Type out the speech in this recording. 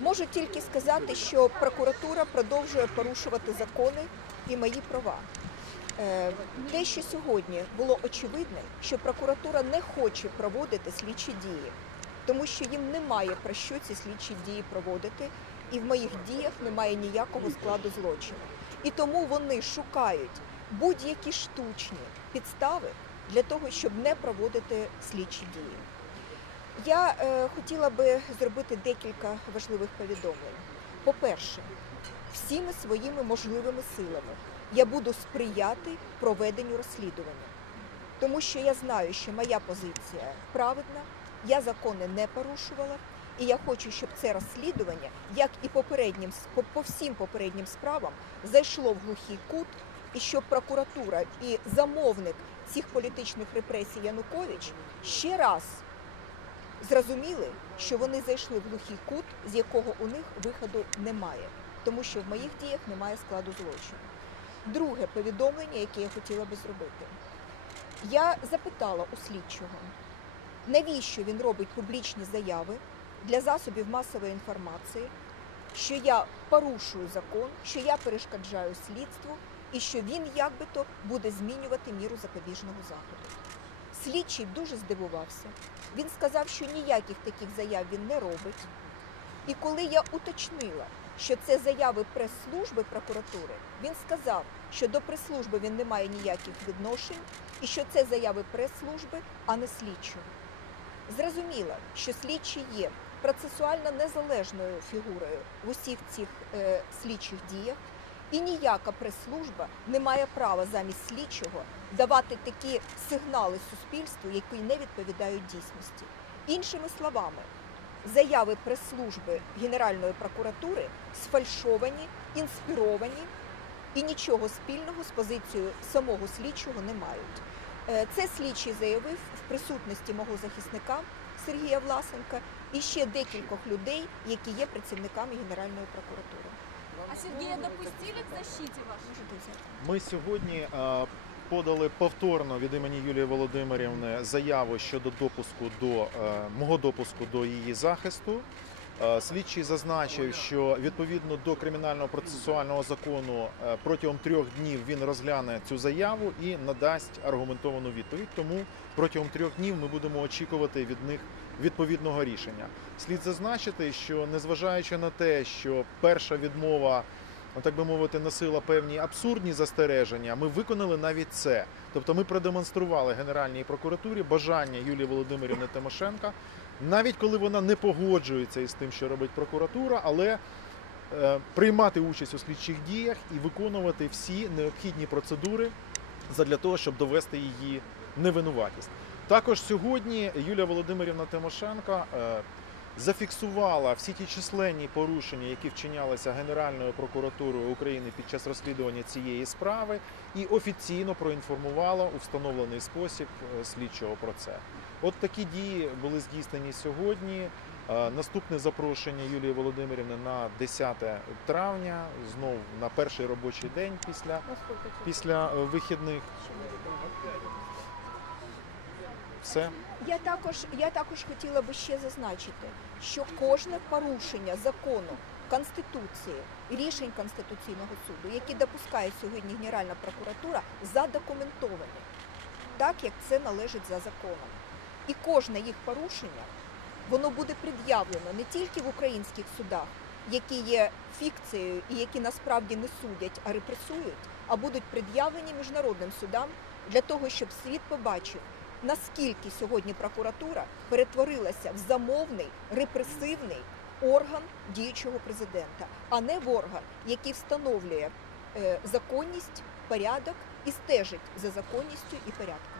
Можу тільки сказати, що прокуратура продовжує порушувати закони і мої права. Е, Те, що сьогодні було очевидне, що прокуратура не хоче проводити слідчі дії, тому що їм немає про що ці слідчі дії проводити, і в моїх діях немає ніякого складу злочину. І тому вони шукають будь-які штучні підстави для того, щоб не проводити слідчі дії. Я е, хотіла би зробити декілька важливих повідомлень. По-перше, всіми своїми можливими силами я буду сприяти проведенню розслідування, тому що я знаю, що моя позиція праведна, я закони не порушувала, і я хочу, щоб це розслідування, як і попереднім по всім попереднім справам, зайшло в глухий кут, і щоб прокуратура і замовник цих політичних репресій Янукович ще раз зрозуміли, що вони зайшли в глухий кут, з якого у них виходу немає, тому що в моїх діях немає складу злочину. Друге повідомлення, яке я хотіла би зробити. Я запитала у слідчого, навіщо він робить публічні заяви для засобів масової інформації, що я порушую закон, що я перешкоджаю слідству і що він як би то буде змінювати міру запобіжного заходу. Слідчий дуже здивувався. Він сказав, що ніяких таких заяв він не робить. І коли я уточнила, що це заяви прес-служби прокуратури, він сказав, що до прес-служби він не має ніяких відношень і що це заяви прес-служби, а не слідчого. Зрозуміло, що слідчий є процесуально незалежною фігурою в усіх цих е, слідчих діях, і ніяка прес-служба не має права замість слідчого давати такі сигнали суспільству, які не відповідають дійсності. Іншими словами, заяви прес-служби Генеральної прокуратури сфальшовані, інспіровані і нічого спільного з позицією самого слідчого не мають. Е, Це слідчий заявив в присутності мого захисника Сергія Власенка і ще декількох людей, які є працівниками Генеральної прокуратури. А Сергія допустили к защиті вашої? Ми сьогодні е, подали повторно від імені Юлії Володимирівни заяву щодо допуску до е, мого допуску до її захисту. Е, Слідчий зазначив, що відповідно до кримінального процесуального закону е, протягом трьох днів він розгляне цю заяву і надасть аргументовану відповідь. Тому протягом трьох днів ми будемо очікувати від них відповідного рішення. Слід зазначити, що незважаючи на те, що перша відмова ну, так би мовити, носила певні абсурдні застереження. Ми виконали навіть це. Тобто ми продемонстрували Генеральній прокуратурі бажання Юлії Володимирівни Тимошенка, навіть коли вона не погоджується із тим, що робить прокуратура, але е, приймати участь у слідчих діях і виконувати всі необхідні процедури для того, щоб довести її невинуватість. Також сьогодні Юлія Володимирівна Тимошенко е, зафіксувала всі ті численні порушення, які вчинялися Генеральною прокуратурою України під час розслідування цієї справи, і офіційно проінформувала у встановлений спосіб е, слідчого про це. От такі дії були здійснені сьогодні. Е, Наступне запрошення Юлії Володимирівни на 10 травня, знов на перший робочий день після, після е, вихідних. Все. Я також, я також хотіла би ще зазначити, що кожне порушення закону, Конституції, рішень Конституційного суду, які допускає сьогодні Генеральна прокуратура, задокументовані, так як це належить за законом. І кожне їх порушення воно буде пред'явлено не тільки в українських судах, які є фікцією і які насправді не судять, а репресують, а будуть пред'явлені міжнародним судам для того, щоб світ побачив, наскільки сьогодні прокуратура перетворилася в замовний репресивний орган діючого президента, а не в орган, який встановлює е, законність, порядок і стежить за законністю і порядком.